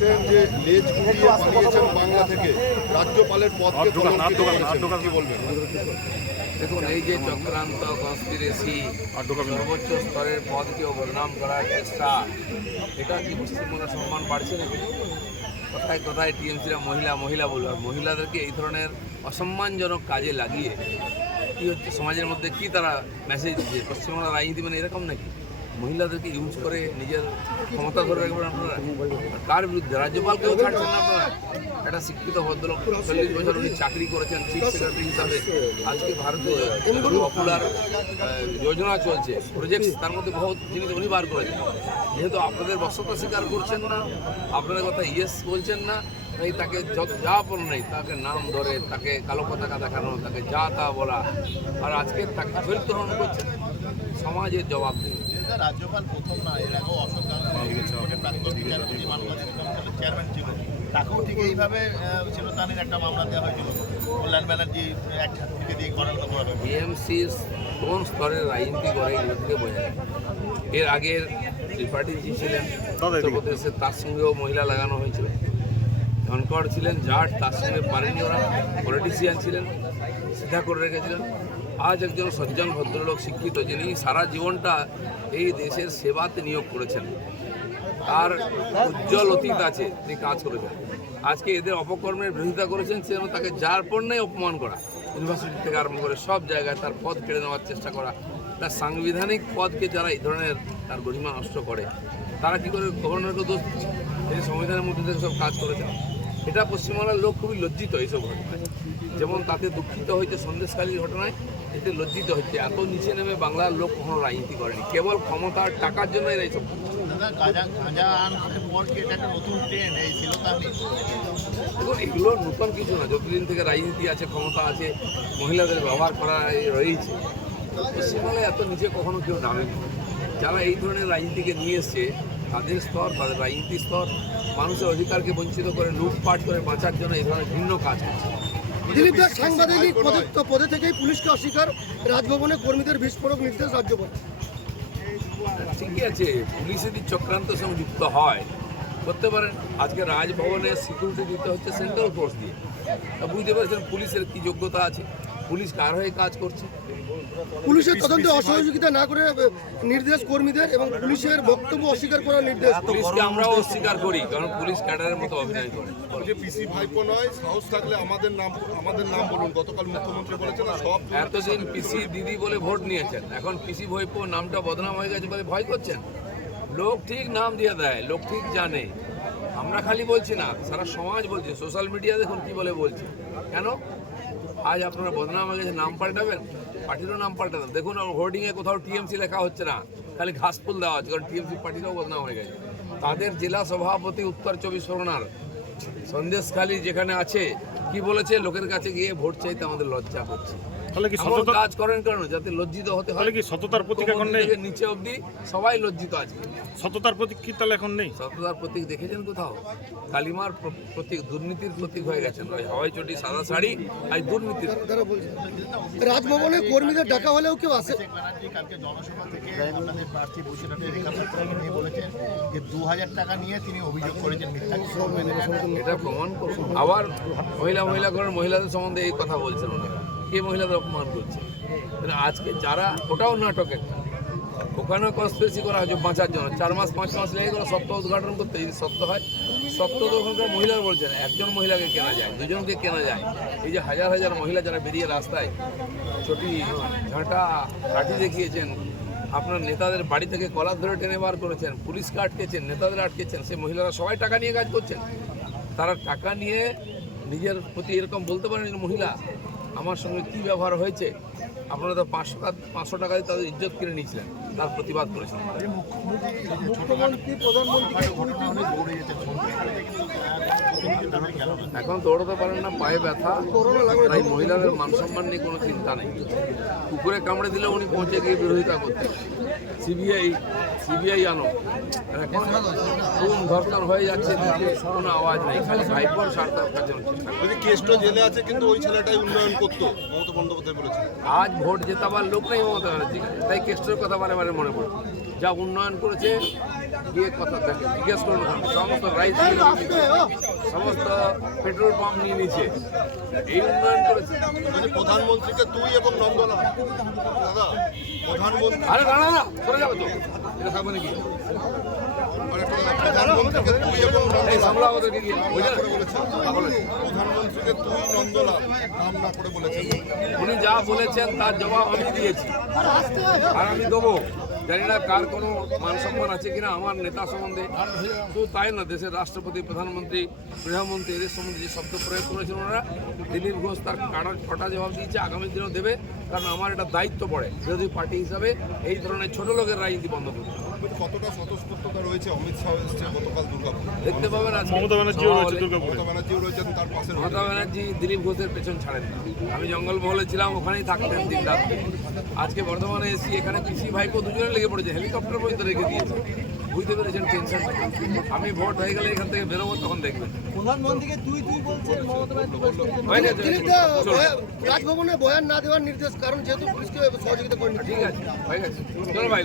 বলছেন যে লেজ গুটিয়ে পালিয়েছেন বাংলা থেকে রাজ্যপালের পদকে বলবেন? দেখুন এই যে চক্রান্ত কনস্পিরেসি সর্বোচ্চ স্তরের পদকেও বদনাম করার চেষ্টা এটা কি পশ্চিমবঙ্গের সম্মান বাড়ছে নাকি? কোথায় কোথায় টিএমসিরা মহিলা মহিলা বলল আর মহিলাদেরকে এই ধরনের অসম্মানজনক কাজে লাগিয়ে কি হচ্ছে সমাজের মধ্যে কি তারা মেসেজ দিচ্ছে? পশ্চিমবঙ্গের রাজনীতি মানে এরকম নাকি? মহিলাদেরকে ইউজ করে নিজের ক্ষমতা ধরে রাখবেন আপনারা? কার বিরুদ্ধে? রাজ্যপালকেও ছাড়ছেন না আপনারা? একটা শিক্ষিত ভদ্রলোক, চল্লিশ বছর উনি চাকরি করেছেন চিফ সেক্রেটারি হিসাবে। আজকে ভারতে পপুলার যোজনা চলছে প্রজেক্ট তার মধ্যে বহুত জিনিস উনি বার করেছেন। যেহেতু আপনাদের বসতা স্বীকার করছেন না, আপনাদের কথা ইয়েস বলছেন না, তাই তাকে যত- যা বল নেই, তাকে নাম ধরে, তাকে কালো পতাকা দেখানো, তাকে যা তা বলা। আর আজকে তাকে চরিত্র হরণ করছেন। সমাজের জবাব দেবে। রাজ্যপাল প্রথম না এর আগেও অশোক প্রাক্তন বিচারপতি মামলা চেয়ারম্যান ছিল তাকেও ঠিক এইভাবে চিরতানের একটা মামলা দেওয়া হয়েছিল। কল্যাণ ব্যানার্জি এক ছাত্রীকে দিয়ে করানো হবে বিএমসির কোন স্তরের রাজনীতি করে এগুলো থেকে বোঝা এর আগের ত্রিপাঠীজি ছিলেন উত্তরপ্রদেশে তার সঙ্গেও মহিলা লাগানো হয়েছিল। ধনকর ছিলেন জাট তার সঙ্গে পারেনি ওরা পলিটিশিয়ান ছিলেন। সিধা করে রেখেছিলেন। আজ একজন সজ্জন ভদ্রলোক শিক্ষিত যিনি সারা জীবনটা এই দেশের সেবাতে নিয়োগ করেছেন। তার উজ্জ্বল অতীত আছে, তিনি কাজ করেছেন। আজকে এদের অপকর্মের বিরোধিতা করেছেন সেজন্য তাকে যার পণ্যেই অপমান করা। ইউনিভার্সিটি থেকে আরম্ভ করে সব জায়গায় তার পদ কেড়ে নেওয়ার চেষ্টা করা। তার সাংবিধানিক পদকে যারা এই ধরনের তার গরিমা নষ্ট করে, তারা কি করে গভর্নরকে দোষ এই সংবিধানের মধ্যে থেকে সব কাজ করেছেন। এটা পশ্চিমবাংলার লোক খুবই লজ্জিত এইসব ঘটনায়। যেমন তাতে দুঃখিত হয়েছে সন্দেশকালীর ঘটনায় এতে লজ্জিত হচ্ছে এত নিচে নেমে বাংলার লোক কখনো রাজনীতি করেনি। কেবল ক্ষমতা আর টাকার জন্য এরা এইসব দেখুন এগুলো নতুন কিছু না। যতদিন থেকে রাজনীতি আছে ক্ষমতা আছে মহিলাদের ব্যবহার করা রয়েছে। পশ্চিমবাংলায় এত নিচে কখনো কেউ নামেনি। যারা এই ধরনের রাজনীতিকে নিয়ে এসছে তাদের স্তর তাদের রাজনীতির স্তর মানুষের অধিকারকে বঞ্চিত করে লুটপাট করে বাঁচার জন্য এই ধরনের ভিন্ন কাজ করছে। দিলীপ দাস সাংবাদিক পদে পদে থেকেই পুলিশকে অস্বীকার রাজভবনে কর্মীদের বিস্ফোরক নির্দেশ রাজ্যপাল। ঠিকই আছে পুলিশ যদি চক্রান্তের সঙ্গে যুক্ত হয় করতে পারেন। আজকে রাজভবনে সিকিউরিটি দিতে হচ্ছে সেন্ট্রাল ফোর্স দিয়ে। বুঝতে পারছেন পুলিশের কি যোগ্যতা আছে? পুলিশ কার হয়ে কাজ করছে। পুলিশের তদন্তে অসহযোগিতা না করে নির্দেশ কর্মীদের এবং পুলিশের বক্তব্য অস্বীকার করার নির্দেশ। পুলিশকে আমরাও অস্বীকার করি কারণ পুলিশ ক্যাডারের মতো অভিনয় করে। যে পিসি ভাইপো নয় সাহস থাকলে আমাদের নাম আমাদের নাম বলুন গতকাল মুখ্যমন্ত্রী বলেছেন সব এতদিন পিসি দিদি বলে ভোট নিয়েছেন এখন পিসি ভৈপো নামটা বদনাম হয়ে গেছে বলে ভয় করছেন? লোক ঠিক নাম দিয়ে দেয় লোক ঠিক জানে। আমরা খালি বলছি না সারা সমাজ বলছে সোশ্যাল মিডিয়া দেখুন কি বলে বলছে। কেন? আজ আপনারা বদনাম হয়ে গেছে, নাম পাল্টাবেন? পার্টিরও নাম পাল্টাবেন। দেখুন হোর্ডিংয়ে কোথাও টিএমসি লেখা হচ্ছে না। খালি ঘাসফুল দেওয়া হচ্ছে, কারণ টিএমসি পার্টিরও বদনাম হয়ে গেছে। তাদের জেলা সভাপতি উত্তর চব্বিশ পরগনার সন্দেশখালী যেখানে আছে, কি বলেছে? লোকের কাছে গিয়ে ভোট চাইতে আমাদের লজ্জা করছে। তাহলে কি সততা কাজ করেন কেন? যাতে লজ্জিত হতে হয়। তাহলে কি সততার প্রতীক এখন নেই? নিচে অবধি সবাই লজ্জিত আছে। সততার প্রতীক কি তাহলে এখন নেই? সততার প্রতীক দেখেছেন কোথাও? কালিমার প্রতীক দুর্নীতির প্রতীক হয়ে গেছেন। ওই হাওয়াই চটি সাদা শাড়ি আর দুর্নীতির রাজভবনে কর্মীদের ডাকা হলেও কেউ আসে কালকে জনসভা থেকে আপনাদের প্রার্থী বসিরহাটের রেখা সূত্রাকে নিয়ে বলেছেন যে দু হাজার টাকা নিয়ে তিনি অভিযোগ করেছেন মিথ্যা এটা প্রমাণ করুন। আবার মহিলা মহিলা করেন মহিলাদের সম্বন্ধে এই কথা বলছেন ওনারা কে মহিলাদের অপমান করছে। আজকে যারা, ওটাও নাটক একটা। ওখানেও কনস্পিরেসি করা হয়েছে বাঁচার জন্য। চার মাস, পাঁচ মাস লেগে গেলো সত্য উদ্ঘাটন করতে যদি সত্য হয়। তো ওখানকার মহিলারা বলছেন একজন মহিলাকে কেনা যায়, দুজনকে কেনা যায়। এই যে হাজার হাজার মহিলা যারা বেরিয়ে রাস্তায় চটি, ঝাঁটা, লাঠি দেখিয়েছেন, আপনার নেতাদের বাড়ি থেকে কলার ধরে টেনে বার করেছেন পুলিশকে আটকেছেন, নেতাদের আটকেছেন, সেই মহিলারা সবাই টাকা নিয়ে কাজ করছেন। তারা টাকা নিয়ে নিজের প্রতি এরকম বলতে পারেন মহিলা আমার সঙ্গে কী ব্যবহার হয়েছে, আপনারা তো পাঁচশো পাঁচশো টাকা দিয়ে তাদের ইজ্জত কিনে নিয়েছিলেন, তার প্রতিবাদ করেছিলেন। মুখ্যমন্ত্রী প্রধানমন্ত্রী এখন দৌড়াতে পারেন না পায়ে ব্যথা। তাই মহিলাদের মান সম্মান নিয়ে কোনো চিন্তা নেই। কুকুরে কামড়ে দিলে উনি পৌঁছে গিয়ে বিরোধিতা করতেন সিবিআই সিবিআই আনো এখন খুন ধর্ষণ হয়ে যাচ্ছে কোনো আওয়াজ নেই। খালি ভাইপোর রক্ষার জন্য কেষ্ট জেলে আছে কিন্তু ওই ছেলেটাই উন্নয়ন করতো মমতা বন্দ্যোপাধ্যায় বলেছেন। আজ ভোট জেতাবার লোক নেই মমতা ব্যানার্জি। তাই কেষ্টর কথা বারে বারে মনে পড়ে। যা উন্নয়ন করেছে গিয়ে কথা জিজ্ঞেস করুন সমস্ত রাইস সমস্ত পেট্রোল পাম্প নিয়ে নিচ্ছে এই উন্নয়ন করেছে। প্রধানমন্ত্রীকে তুই এবং নন্দলা দাদা প্রধানমন্ত্রী আরে না না না যাবে তো। এটা থাকবে নাকি প্রধানমন্ত্রীকে তুই এবং বলেছেন প্রধানমন্ত্রীকে তুই নন্দলা নাম না করে বলেছেন। উনি যা বলেছেন তার জবাব আমি দিয়েছি। আর আমি দেবো। জানি না কার কোনো মানসম্মান আছে কিনা, আমার নেতা সম্বন্ধে। শুধু তাই না, দেশের রাষ্ট্রপতি, প্রধানমন্ত্রী, গৃহমন্ত্রী, এদের সম্বন্ধে যে শব্দ প্রয়োগ করেছেন ওনারা, দিলীপ ঘোষ তার কাটা কটা জবাব দিয়েছে, আগামী দিনেও দেবে, কারণ আমার এটা দায়িত্ব পড়ে। বিরোধী পার্টি হিসাবে এই ধরনের ছোট লোকের রাজনীতি বন্ধ করতে কতটা স্বতঃস্ফূর্ততা রয়েছে অমিত শাহ এসছে গতকাল দুর্গাপুর? দেখতে পাবেন আজকে। মমতা ব্যানার্জিও রয়েছে সভা মমতা ব্যানার্জিও রয়েছেন তার পাশে মমতা ব্যানার্জি দিলীপ ঘোষের পেছন ছাড়েন না। আমি জঙ্গলমহলে ছিলাম ওখানেই থাকতেন দিন রাত। আজকে বর্ধমানে এসি এখানে কৃষি ভাইপো দুজনে লেগে পড়েছে হেলিকপ্টার পর্যন্ত রেখে দিয়েছে। বুঝতে পেরেছেন টেনশন আমি ভোট হয়ে গেলে এখান থেকে বেরোবো তখন দেখবেন। প্রধানমন্ত্রীকে তুই তুই বলছেন হয়ে রাজভবনে বয়ান না দেওয়ার নির্দেশ কারণ যেহেতু পুলিশকে সহযোগিতা করেন। ঠিক আছে হয়ে গেছে। চলো ভাই।